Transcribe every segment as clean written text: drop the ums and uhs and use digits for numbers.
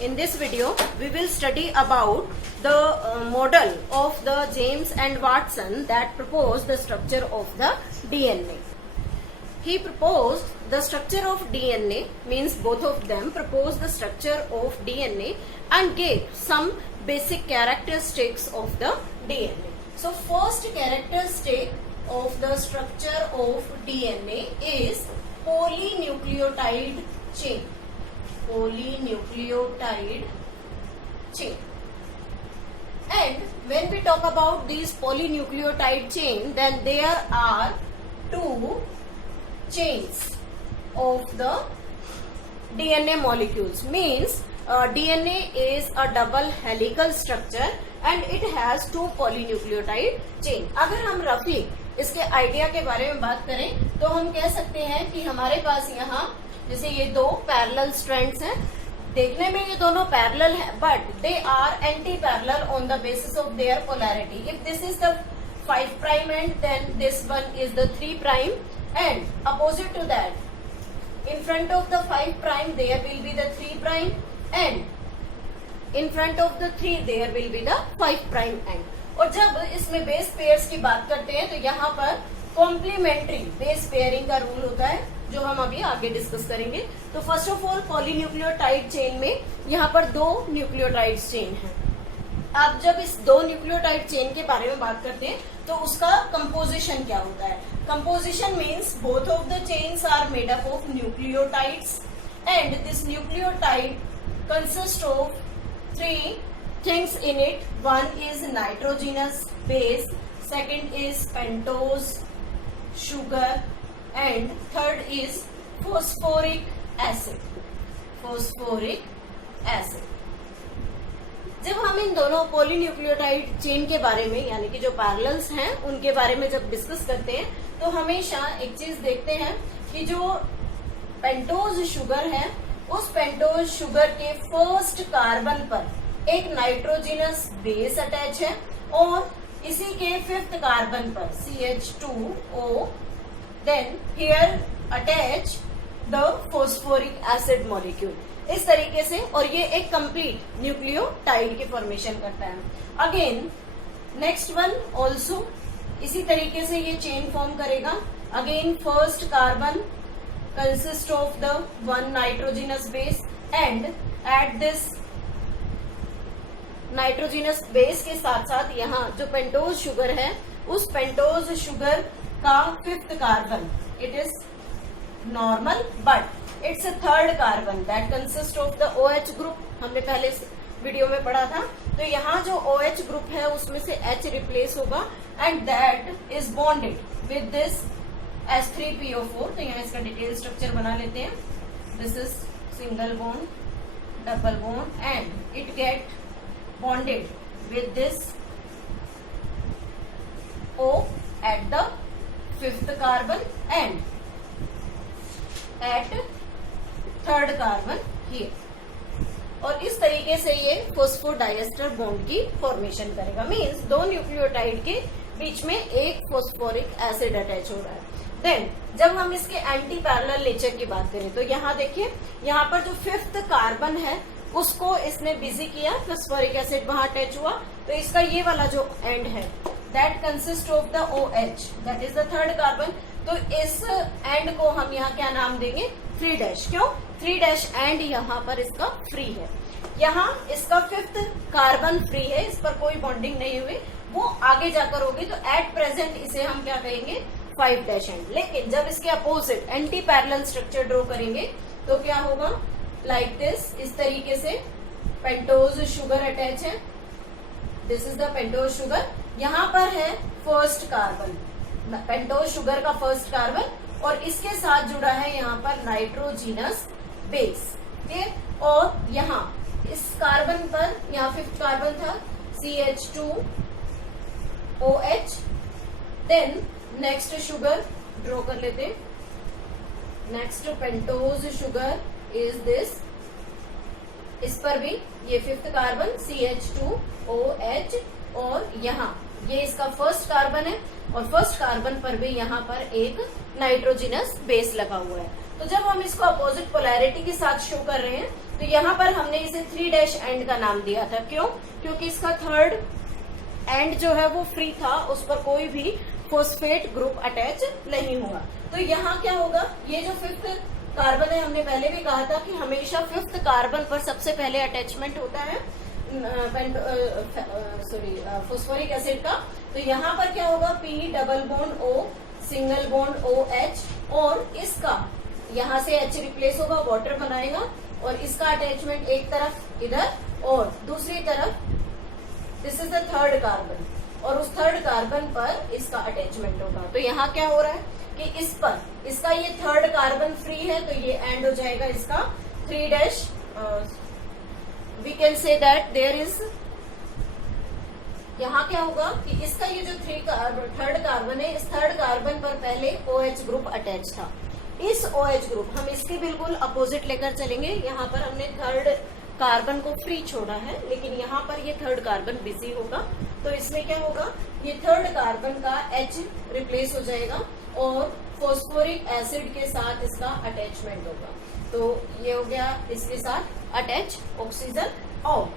In this video, we will study about the model of the James and Watson that proposed the structure of the DNA. He proposed the structure of DNA, means both of them proposed the structure of DNA and gave some basic characteristics of the DNA. So first characteristic of the structure of DNA is polynucleotide chain. Polynucleotide chain. And when we talk about these polynucleotide chain, then there are two chains of the DNA molecules. Means DNA is a double helical structure and it has two polynucleotide chain. अगर हम रफली इसके idea के बारे में बात करें तो हम कह सकते हैं कि हमारे पास यहाँ जैसे ये दो पैरेलल स्ट्रैंड्स हैं, देखने में ये दोनों पैरेलल है but they are anti parallel on the basis of their polarity. If this is the 5 prime end, then this one is the 3 prime, and opposite to that in front of the 5 prime there will be the 3 prime, and in front of the 3 there will be the 5 prime end. और जब इसमें base pairs की बात करते हैं तो यहाँ पर कॉम्प्लीमेंट्री बेस पेयरिंग का रूल होता है जो हम अभी आगे डिस्कस करेंगे. तो first of all polynucleotide chain में यहाँ पर दो न्यूक्लियोटाइड चेन है. आप जब इस दो न्यूक्लियोटाइड चेन के बारे में बात करते हैं तो उसका कंपोजिशन क्या होता है. Composition means both of the chains are made up of nucleotides and this nucleotide consist of 3 things in it. One is nitrogenous base, second is pentose sugar, and third is phosphoric acid. Phosphoric acid. जब हम इन दोनों polynucleotide chain के बारे में यानी कि जो parallels हैं उनके बारे में जब डिस्कस करते हैं तो हमेशा एक चीज देखते हैं कि जो पेंटोज शुगर है उस पेंटोज शुगर के फर्स्ट कार्बन पर एक नाइट्रोजिनस बेस अटैच है और इसी के 5th कार्बन पर CH2O, then here attach the phosphoric acid molecule. इस तरीके से और ये एक कंप्लीट न्यूक्लियोटाइड की फॉर्मेशन करता है. अगेन नेक्स्ट वन ऑल्सो इसी तरीके से ये चेन फॉर्म करेगा. Again first carbon consist of the 1 nitrogenous base and at this nitrogenous base के साथ साथ यहाँ जो पेंटोज शुगर है उस पेंटोज शुगर का 5th carbon it is normal but it's a 3rd carbon that consist of the OH group. हमने पहले इस वीडियो में पढ़ा था. तो यहाँ जो OH ग्रुप है उसमें से H रिप्लेस होगा and that is bonded with this H3PO4. तो यहाँ इसका डिटेल स्ट्रक्चर बना लेते हैं. This is single bond, double bond and it get bonded with this O at the 5th carbon and at 3rd carbon here. और इस तरीके से ये फोस्फोडाइएस्टर बॉन्ड की फॉर्मेशन करेगा. मीन्स दो न्यूक्लियोटाइड के बीच में एक फोस्फोरिक एसिड अटैच हो रहा है. देन जब हम इसके एंटी पैरेलल नेचर की बात करें तो यहाँ देखिए यहाँ पर जो 5th कार्बन है उसको इसने बिजी किया, फोस्फोरिक एसिड वहां अटैच हुआ. तो इसका ये वाला जो एंड है that consist of the OH that is the 3rd carbon. तो इस एंड को हम यहाँ क्या नाम देंगे 3' क्यों 3' एंड यहाँ पर इसका फ्री है. यहाँ इसका 5th कार्बन फ्री है, इस पर कोई बॉन्डिंग नहीं हुई, वो आगे जाकर होगी. तो एट प्रेजेंट इसे हम क्या कहेंगे 5' एंड. लेकिन जब इसके opposite anti parallel structure draw करेंगे तो क्या होगा लाइक दिस. इस तरीके से पेंटोज शुगर अटैच है. This is the pentose sugar. यहाँ पर है फर्स्ट कार्बन, पेंटोज शुगर का फर्स्ट कार्बन और इसके साथ जुड़ा है यहाँ पर नाइट्रोजिनस बेस. ठीक. और यहाँ इस कार्बन पर यहाँ 5th कार्बन था CH2OH. Then next sugar draw कर लेते हैं. Next pentose sugar is this. इस पर भी ये 5th कार्बन CH2OH और यहाँ ये इसका फर्स्ट कार्बन है और फर्स्ट कार्बन पर भी यहाँ पर एक नाइट्रोजिनस बेस लगा हुआ है. तो जब हम इसको अपोजिट पोलैरिटी के साथ शो कर रहे हैं तो यहाँ पर हमने इसे 3' एंड का नाम दिया था। क्यों? क्योंकि इसका थर्ड एंड जो है वो फ्री था, उस पर कोई भी फॉस्फेट ग्रुप अटैच नहीं हुआ। तो यहाँ क्या होगा, ये जो 5th कार्बन है, हमने पहले भी कहा था कि हमेशा 5th कार्बन पर सबसे पहले अटैचमेंट होता है फॉस्फोरिक एसिड का। तो यहाँ पर क्या होगा, P double bond O single bond OH, और इसका यहाँ से H रिप्लेस होगा, वाटर बनाएगा, और इसका अटैचमेंट एक तरफ इधर और दूसरी तरफ, this is the third carbon, और उस थर्ड कार्बन पर इसका अटैचमेंट होगा। तो यहाँ क्या हो रहा है कि इस पर इसका ये थर्ड कार्बन फ्री है, तो ये एंड हो जाएगा इसका 3' we can say that there is, यहाँ क्या होगा कि इसका ये जो थर्ड कार्बन है, इस थर्ड कार्बन पर पहले OH ग्रुप अटैच था। इस OH ग्रुप हम इसके बिल्कुल अपोजिट लेकर चलेंगे। यहाँ पर हमने थर्ड कार्बन को फ्री छोड़ा है, लेकिन यहाँ पर ये थर्ड कार्बन बिजी होगा। तो इसमें क्या होगा, ये थर्ड कार्बन का H रिप्लेस हो जाएगा और फॉस्फोरिक एसिड के साथ इसका अटैचमेंट होगा। तो ये हो गया इसके साथ अटैच ऑक्सीजन। और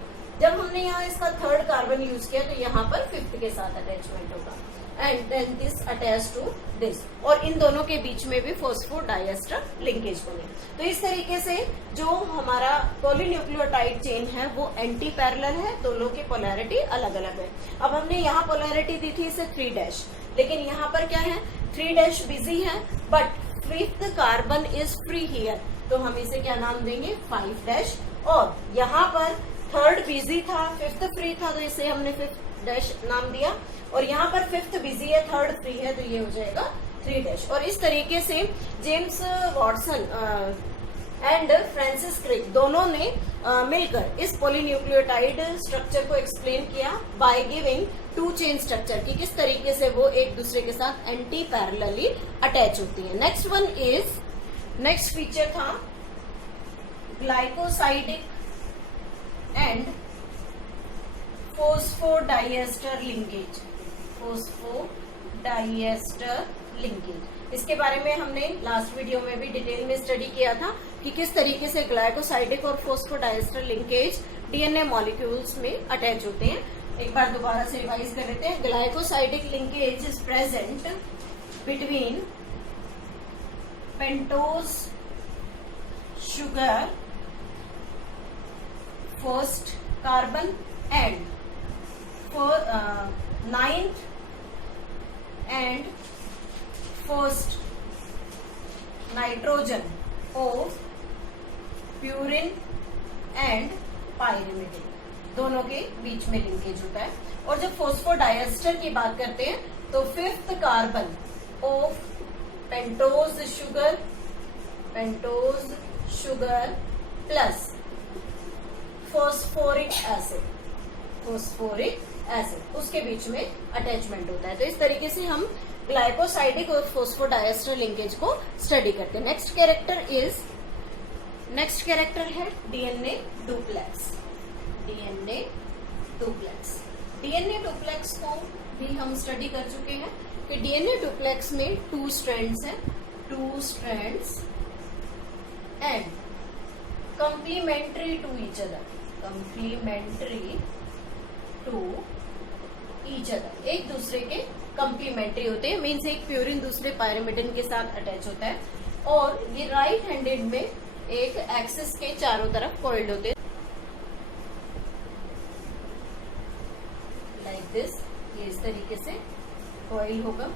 जब हमने यहाँ इसका थर्ड कार्बन यूज किया तो यहाँ पर 5th के साथ अटैचमेंट होगा, and then this attach to this, और इन दोनों के बीच में भी फॉस्फोडाइएस्टर लिंकेज बने। तो इस तरीके से जो हमारा पॉलीन्यूक्लियोटाइड चेन है वो एंटी पैरेलल है, दोनों की पोलैरिटी अलग अलग है। अब हमने यहाँ पोलैरिटी दी थी इसे 3', लेकिन यहाँ पर क्या है, 3' बिजी है, but 5th carbon is free here, तो हम इसे क्या नाम देंगे, 5', और यहाँ पर थर्ड बिजी था, 5th फ्री था, तो इसे हमने 5' नाम दिया, और यहाँ पर 5th बिजी है, थर्ड फ्री है, तो ये हो जाएगा 3'। और इस तरीके से James Watson and Francis Crick दोनों ने मिलकर इस पॉलीन्यूक्लियोटाइड स्ट्रक्चर को एक्सप्लेन किया बाय गिविंग 2 चेन स्ट्रक्चर की किस तरीके से वो एक दूसरे के साथ एंटी पैरेलली अटैच होती है। नेक्स्ट फीचर था ग्लाइकोसाइडिक एंड फॉस्फोडाइएस्टर लिंकेज। इसके बारे में हमने लास्ट वीडियो में भी डिटेल में स्टडी किया था कि किस तरीके से ग्लाइकोसाइडिक और फॉस्फोडाइएस्टर लिंकेज डीएनए मॉलिक्यूल्स में अटैच होते हैं। एक बार दोबारा से रिवाइज कर लेते हैं। Glycosidic linkage is present between pentose sugar first carbon and for 9th and first nitrogen of purine and pyrimidine, दोनों के बीच में लिंकेज होता है। और जब फॉस्फोडाइएस्टर की बात करते हैं तो 5th carbon of pentose sugar plus phosphoric acid उसके बीच में अटैचमेंट होता है। तो इस तरीके से हम ग्लाइकोसाइडिक और फॉस्फोडाइएस्टर लिंकेज को स्टडी करते हैं। नेक्स्ट कैरेक्टर है डीएनए डुप्लेक्स। डीएनए डुप्लेक्स को भी हम स्टडी कर चुके हैं कि डीएनए डुप्लेक्स में 2 स्ट्रैंड्स हैं, 2 strands and complementary to each other, एक दूसरे के कंप्लीमेंट्री होते हैं, मीन्स एक प्यूरिन दूसरे पायरिमिडिन के साथ अटैच होता है, और ये राइट हैंडेड में एक एक्सिस के चारों तरफ कॉइल्ड होते हैं लाइक दिस। ये इस तरीके से कॉइल होगा।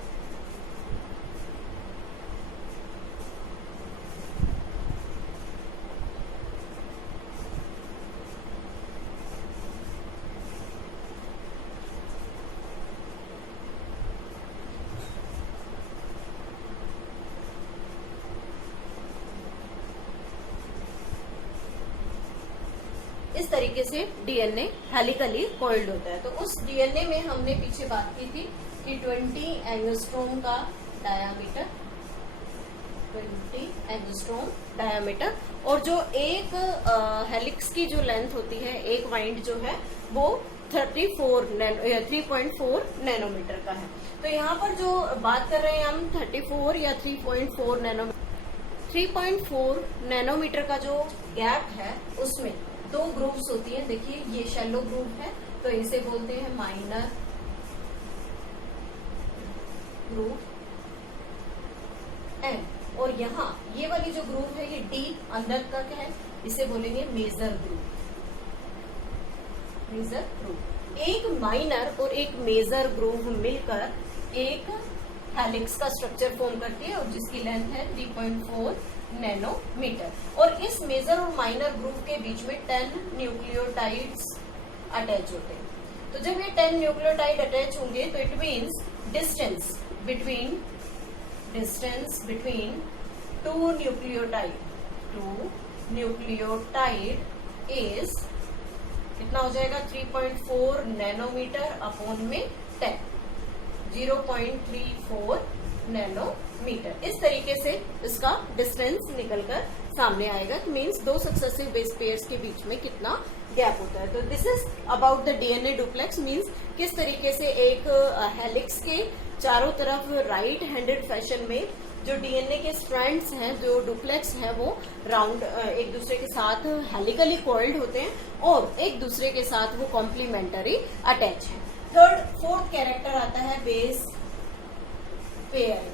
इस तरीके से डीएनए हेलिकली कॉइल्ड होता है। तो उस डीएनए में हमने पीछे बात की थी कि 20 एंगस्ट्रोम का डायामीटर, 20 एंगस्ट्रोम डायामीटर, और जो एक हेलिक्स की जो लेंथ होती है, एक वाइंड जो है वो 3.4 नैनोमीटर का है। तो यहाँ पर जो बात कर रहे हैं हम 34 या 3.4 3.4 नैनोमीटर का जो गैप है उसमें दो ग्रुप्स होती हैं। देखिए ये शैलो ग्रुप है तो इसे बोलते हैं माइनर ग्रुप एंड, और यहाँ ये वाली जो ग्रुप है ये डीप अंदर तक है, इसे बोलेंगे मेजर ग्रुप। मेजर ग्रुप, एक माइनर और एक मेजर ग्रुप मिलकर एक हेलिक्स का स्ट्रक्चर फॉर्म करती है और जिसकी लेंथ है 3.4 नैनोमीटर। और इस मेजर और माइनर ग्रुप के बीच में 10 न्यूक्लियोटाइड्स अटैच होते हैं। तो जब ये 10 न्यूक्लियोटाइड अटैच होंगे तो it means distance between two nucleotide is कितना हो जाएगा 3.4 नैनोमीटर अपॉन में 10, 0.34 नैनोमीटर। इस तरीके से इसका डिस्टेंस निकलकर सामने आएगा। मींस दो सक्सेसिव बेस पेयर्स के बीच में कितना गैप होता है। तो this is about the DNA duplex, means किस तरीके से एक हेलिक्स के चारों तरफ राइट हैंडेड फैशन में जो डीएनए के स्ट्रैंड्स हैं, जो डुप्लेक्स है, वो राउंड एक दूसरे के साथ हेलिकली कॉइल्ड होते हैं और एक दूसरे के साथ वो कॉम्प्लीमेंटरी अटैच है। फोर्थ कैरेक्टर आता है बेस पेयरिंग।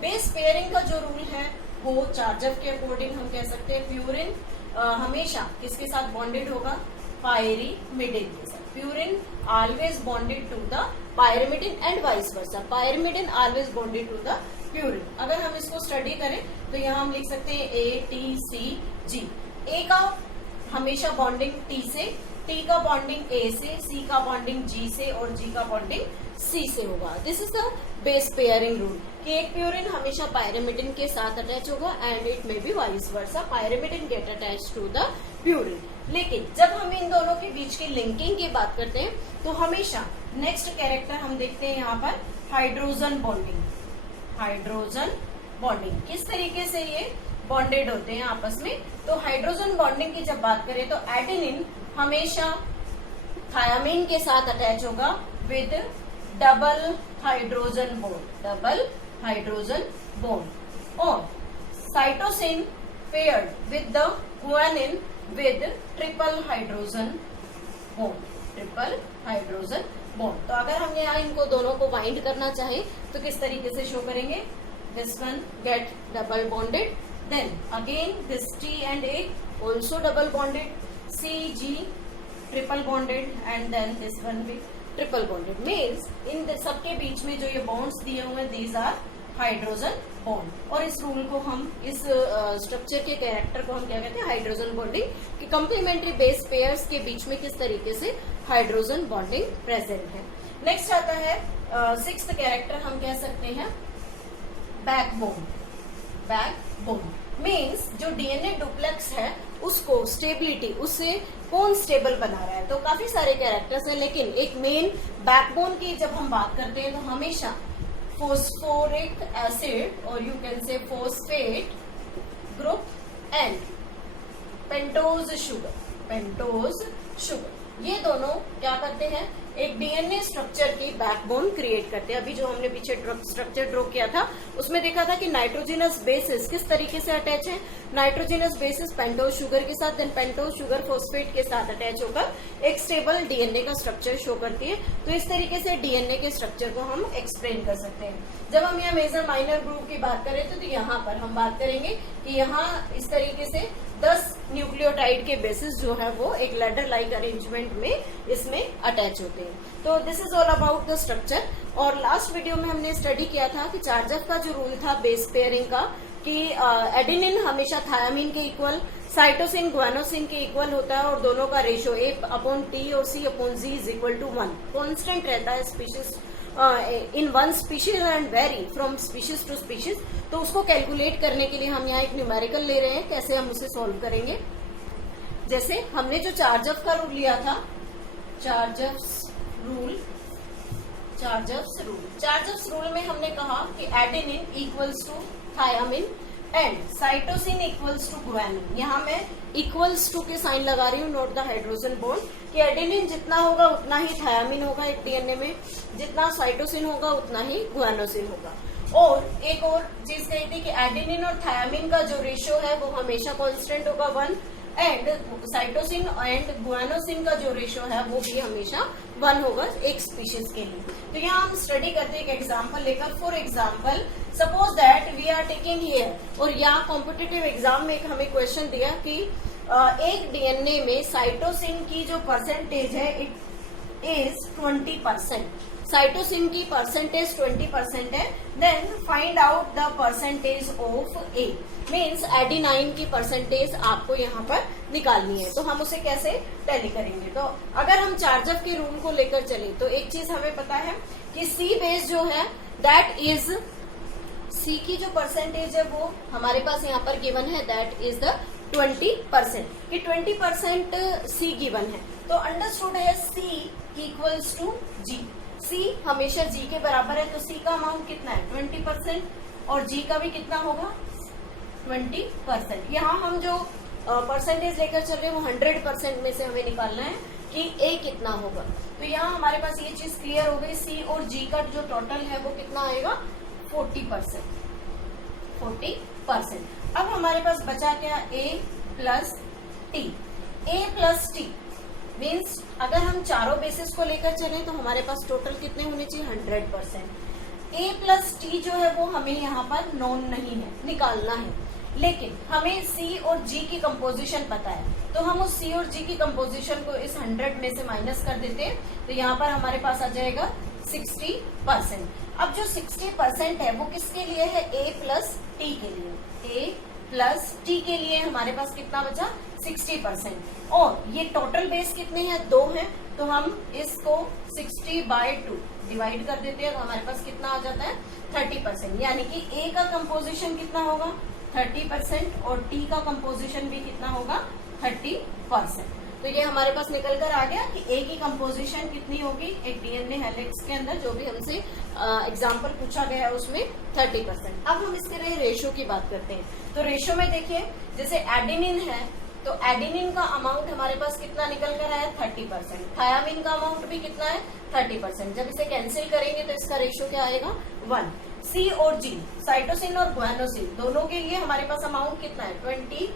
बेस पेयरिंग का जो रूल है वो चार्जर के अकॉर्डिंग हम कह सकते हैं प्यूरिन हमेशा किसके साथ बॉन्डेड होगा, पायरिमिडिन के साथ। Purine always bonded to the pyrimidine and vice versa, pyrimidine always bonded to the purine. अगर हम इसको स्टडी करें तो यहाँ हम लिख सकते हैं ATCG। ए का हमेशा बॉन्डिंग T से, T का बॉन्डिंग A से, C का बॉन्डिंग G से और G का बॉन्डिंग C से होगा। This is the base pairing rule कि एक प्यूरिन हमेशा पायरिमिडिन के साथ अटैच होगा and it may be vice versa, pyrimidine get attach to the purine. लेकिन जब हम इन दोनों के बीच की लिंकिंग की बात करते हैं तो हमेशा नेक्स्ट कैरेक्टर हम देखते हैं यहाँ पर हाइड्रोजन बॉन्डिंग। हाइड्रोजन बॉन्डिंग किस तरीके से ये बॉन्डेड होते हैं आपस में। तो हाइड्रोजन बॉन्डिंग की जब बात करें तो एडेनिन हमेशा थायामीन के साथ अटैच होगा विद डबल हाइड्रोजन बॉन्ड और cytosine paired with the guanine with triple hydrogen bond. तो अगर हम यहाँ इनको दोनों को बाइंड करना चाहे तो किस तरीके से शो करेंगे, this one get double bonded, then again this T and A also double bonded, CG triple bonded and then this one भी ट्रिपल बॉन्डेड। मीन्स इन सबके बीच में जो ये बॉन्ड्स दिए हुए हैं दीज आर हाइड्रोजन बॉन्ड। और इस रूल को हम इस स्ट्रक्चर के कैरेक्टर को हम क्या कहते हैं, हाइड्रोजन बॉन्डिंग कि कंप्लीमेंट्री बेस पेयर्स के बीच में किस तरीके से हाइड्रोजन बॉन्डिंग प्रेजेंट है। नेक्स्ट आता है सिक्स्थ कैरेक्टर हम कह सकते हैं बैकबोन। मीन्स जो डीएनए डुप्लेक्स है उसको स्टेबिलिटी, उससे कौन स्टेबल बना रहा है। तो काफी सारे कैरेक्टर्स हैं लेकिन एक मेन बैकबोन की जब हम बात करते हैं तो हमेशा फोस्फोरिक एसिड और you can say phosphate group and pentose sugar ये दोनों क्या करते हैं, एक डीएनए स्ट्रक्चर की बैकबोन क्रिएट करते हैं। अभी जो हमने पीछे स्ट्रक्चर ड्रॉ किया था उसमें देखा था कि नाइट्रोजिनस बेसिस किस तरीके से अटैच है, नाइट्रोजिनस बेसिस पेंटोज शुगर के साथ, देन पेंटोज शुगर फोस्फेट के साथ अटैच होकर एक स्टेबल डीएनए का स्ट्रक्चर शो करती है। तो इस तरीके से डीएनए के स्ट्रक्चर को हम एक्सप्लेन कर सकते हैं। जब हम यहाँ मेजर माइनर ग्रुप की बात करें तो यहाँ पर हम बात करेंगे कि यहाँ इस तरीके से 10 न्यूक्लियोटाइड के बेसिस जो है वो एक लैडर लाइक अरेंजमेंट में इसमें अटैच होते हैं। तो this is all about the structure. और लास्ट वीडियो में हमने स्टडी किया था कि चार्जर का जो रूल था बेस पेयरिंग का कि एडेनिन हमेशा थायामीन के इक्वल, साइटोसिन गुआनोसिन के इक्वल होता है और दोनों का रेशियो A/T और C/Z is equal to 1 constant रहता है species in one species and vary from species to species. तो उसको कैलकुलेट करने के लिए हम यहाँ एक न्यूमेरिकल ले रहे हैं। कैसे हम उसे सॉल्व करेंगे, जैसे हमने जो चार्जफ का रूल लिया था, चार्जफ्स रूल में हमने कहा कि adenine equals to thymine and cytosine equals to guanine. यहाँ मैं इक्वल्स टू के साइन लगा रही हूँ, नोट द हाइड्रोजन बॉन्ड, कि एडेनिन जितना होगा उतना ही थायामिन होगा एक डीएनए में, जितना साइटोसिन होगा उतना ही गुआनोसिन होगा। और एक और चीज कही थी कि एडेनिन और थायमिन का जो रेशियो है वो हमेशा कांस्टेंट होगा 1, एंड साइटोसिन एंड गुआनोसिन का जो रेशियो है वो भी हमेशा 1 होगा एक स्पीशीज के लिए। तो यहाँ हम स्टडी करते हैं एक एग्जांपल लेकर। For example suppose that we are taking here, और यहाँ कॉम्पिटिटिव एग्जाम में एक हमें क्वेश्चन दिया कि एक डीएनए में साइटोसिन की जो परसेंटेज है इट इज 20%। साइटोसिन की परसेंटेज 20% है, then find out the percentage of A, means adenine की परसेंटेज आपको यहाँ पर निकालनी है। तो हम उसे कैसे टैली करेंगे? तो अगर हम चार्जअप के रूल को लेकर चले तो एक चीज हमें पता है कि सी बेस जो है दैट इज, सी की जो परसेंटेज है वो हमारे पास यहाँ पर गिवन है, दैट इज द 20%, कि 20% सी गिवन है। तो अंडरस्टूड है सी इक्वल्स टू जी, सी हमेशा जी के बराबर है, तो सी का अमाउंट कितना है 20%, और जी का भी कितना होगा 20%। यहाँ हम जो परसेंटेज लेकर चल रहे हैं वो 100% में से हमें निकालना है कि ए कितना होगा। तो यहाँ हमारे पास ये चीज क्लियर हो गई, सी और जी का जो टोटल है वो कितना आएगा 40%। अब हमारे पास बचा क्या, ए प्लस टी। ए प्लस टी मीन्स अगर हम चारों बेसिस को लेकर चलें तो हमारे पास टोटल कितने होने चाहिए 100%। ए प्लस टी जो है वो हमें यहाँ पर नोन नहीं है, निकालना है, लेकिन हमें सी और जी की कंपोजिशन पता है, तो हम उस सी और जी की कंपोजिशन को इस 100 में से माइनस कर देते हैं। तो यहाँ पर हमारे पास आ जाएगा 60%। अब जो 60% है वो किसके लिए है, ए प्लस टी के लिए। ए प्लस टी के लिए हमारे पास कितना बचा 60%, और ये टोटल बेस कितने हैं 2 हैं, तो हम इसको 60/2 डिवाइड कर देते हैं, तो हमारे पास कितना आ जाता है 30%। यानी कि ए का कंपोजिशन कितना होगा 30%, और टी का कंपोजिशन भी कितना होगा 30%। तो ये हमारे पास निकल कर आ गया कि ए की कंपोजिशन कितनी होगी एक डीएनए हेलिक्स के अंदर, जो भी हमसे एग्जाम्पल पूछा गया है उसमें 30%। अब हम इसके लिए रेशियो की बात करते हैं। तो रेशियो में देखिए, जैसे एडेनिन है तो एडेनिन का अमाउंट हमारे पास कितना निकल कर आया 30%, थायामिन का अमाउंट भी कितना है 30%। जब इसे कैंसिल करेंगे तो इसका रेशियो क्या आएगा 1। सी और जी, साइटोसिन और गुआनोसिन दोनों के लिए हमारे पास अमाउंट कितना है 20/20।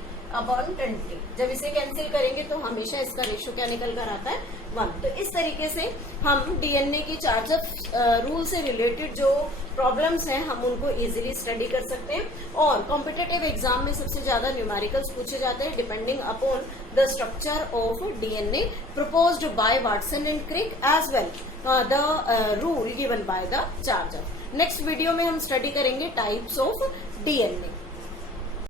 जब इसे कैंसिल करेंगे तो हमेशा इसका रेशियो क्या निकल कर आता है 1। तो इस तरीके से हम डीएनए की चार्जअप रूल से रिलेटेड जो प्रॉब्लम्स हैं हम उनको इजीली स्टडी कर सकते हैं। और कॉम्पिटिटिव एग्जाम में सबसे ज्यादा न्यूमेरिकल्स पूछे जाते हैं depending upon the structure of DNA proposed by Watson and Crick as well the rule given by the Chargaff. Next video में हम स्टडी करेंगे टाइप्स ऑफ डीएनए।